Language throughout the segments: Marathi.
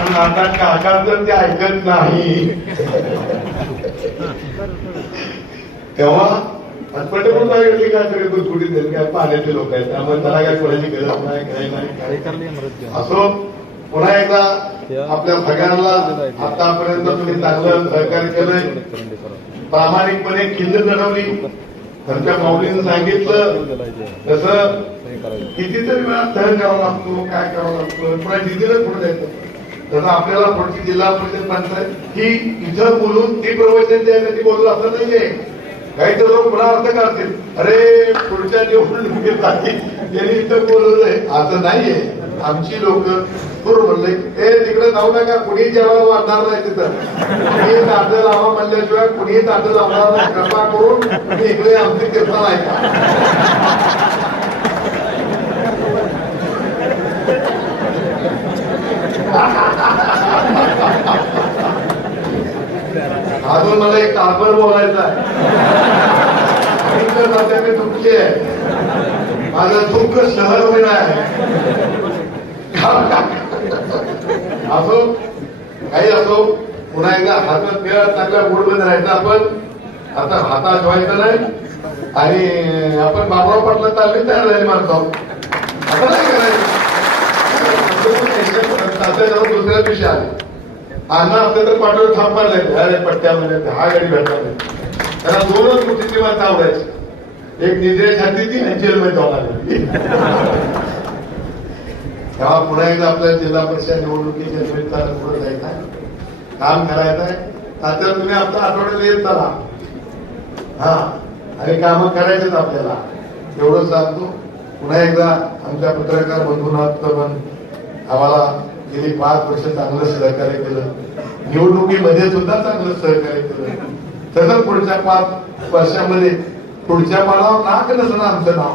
पण आता काका तर ते ऐकत नाही. तेव्हा हटपटे पण सांगितले काय सगळे गुटगुटीत देत काय पाण्याचे लोक आहेत. त्यामुळे त्याला काय कोणाची गरज नाही काही नाही असो पुन्हा एकदा आपल्या सगळ्यांना आतापर्यंत तुम्ही चांगलं सहकार्य केलंय. प्रामाणिकपणे खिंड लढवली त्यांच्या माऊलीनं सांगितलं. तसं कितीतरी वेळा सहन करावा लागतो काय करावं लागतं. पुन्हा दिदीला पुढे जायचं. त्यांना आपल्याला पुढची जिल्हा परिषद पंचायत ही इथं बोलून ती प्रवचन द्यायसाठी बोलू असं नाहीये. काही तर लोक पुन्हा अर्थ करतील. अरे पुढच्या निवडणुकीत आधी त्यांनी इथं बोलवलंय. असं नाहीये. आमची लोक पूर्व म्हणले ए तिकडे जाऊ नका कुणी जेव्हा वाढणार नाही तिथं. कुणी तांद लावा म्हणल्याशिवाय कुणी तांद लावणार नाही. कृपा करून इकडे आमची कीर्तन ऐका. अजून मला एक तासभर बोलायचं आहे. मी दुःखी आहे माझं दुःख सहन होईल आहे. असो काही असो पुन्हा एकदा हातात खेळ चांगल्या मूडमध्ये राहायचं आपण. आता हातात ठेवायचं नाही. आणि आपण बाबराव पाटला चालली तयार झाली माणसं. असं नाही करायचं. दुसऱ्या दिवशी आले. अण्णा असते तर पाठवून थांबायला अरे पट्ट्यामध्ये म्हणजे हा गाडी भेटला त्याला दोनच कुठे माणसं आवडायची. एक निद्रे छाती ती आणि जेलमध्ये जाऊन आली. तेव्हा पुन्हा एकदा आपल्या जिल्हा परिषद निवडणुकीच्या निमित्तानं पुढे जायचं आहे. काम करायचं आहे. तुम्ही आपल्या आठवड्याला येत चला. हा आणि कामं करायचेच आपल्याला. एवढं सांगतो. पुन्हा एकदा आमच्या पत्रकार बंधूंना पण आम्हाला गेली पाच वर्ष चांगलं सहकार्य केलं. निवडणुकीमध्ये सुद्धा चांगलं सहकार्य केलं. तसं पुढच्या पाच वर्षामध्ये पुढच्या पानावर नाक नसणं आमचं नाव.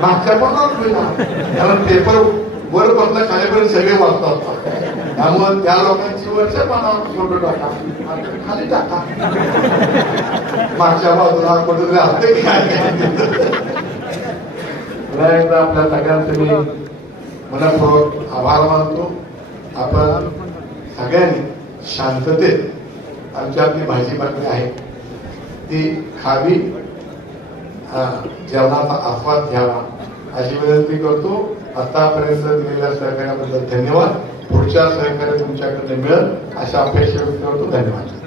मागच्या पानावर होईल नाव. कारण पेपर वरपर्यंत खालीपर्यंत सगळे वाचतात त्यामुळे त्या लोकांची वरच्या पानावर फोटो टाका. खाली टाका. मागच्या बाजूला कुठे असते की पुन्हा एकदा आपल्या सगळ्यांचं मी मनपूर्वक आभार मानतो. आपण सगळ्यांनी शांततेत आमची आपली भाजी भाकरी आहे. ती खावी. जेवणाचा आस्वाद घ्यावा. अशी विनंती करतो. आतापर्यंत दिलेल्या सहकार्याबद्दल धन्यवाद. पुढच्या सहकार्य तुमच्याकडे मिळेल अशा अपेक्षा व्यक्त करतो. धन्यवाद.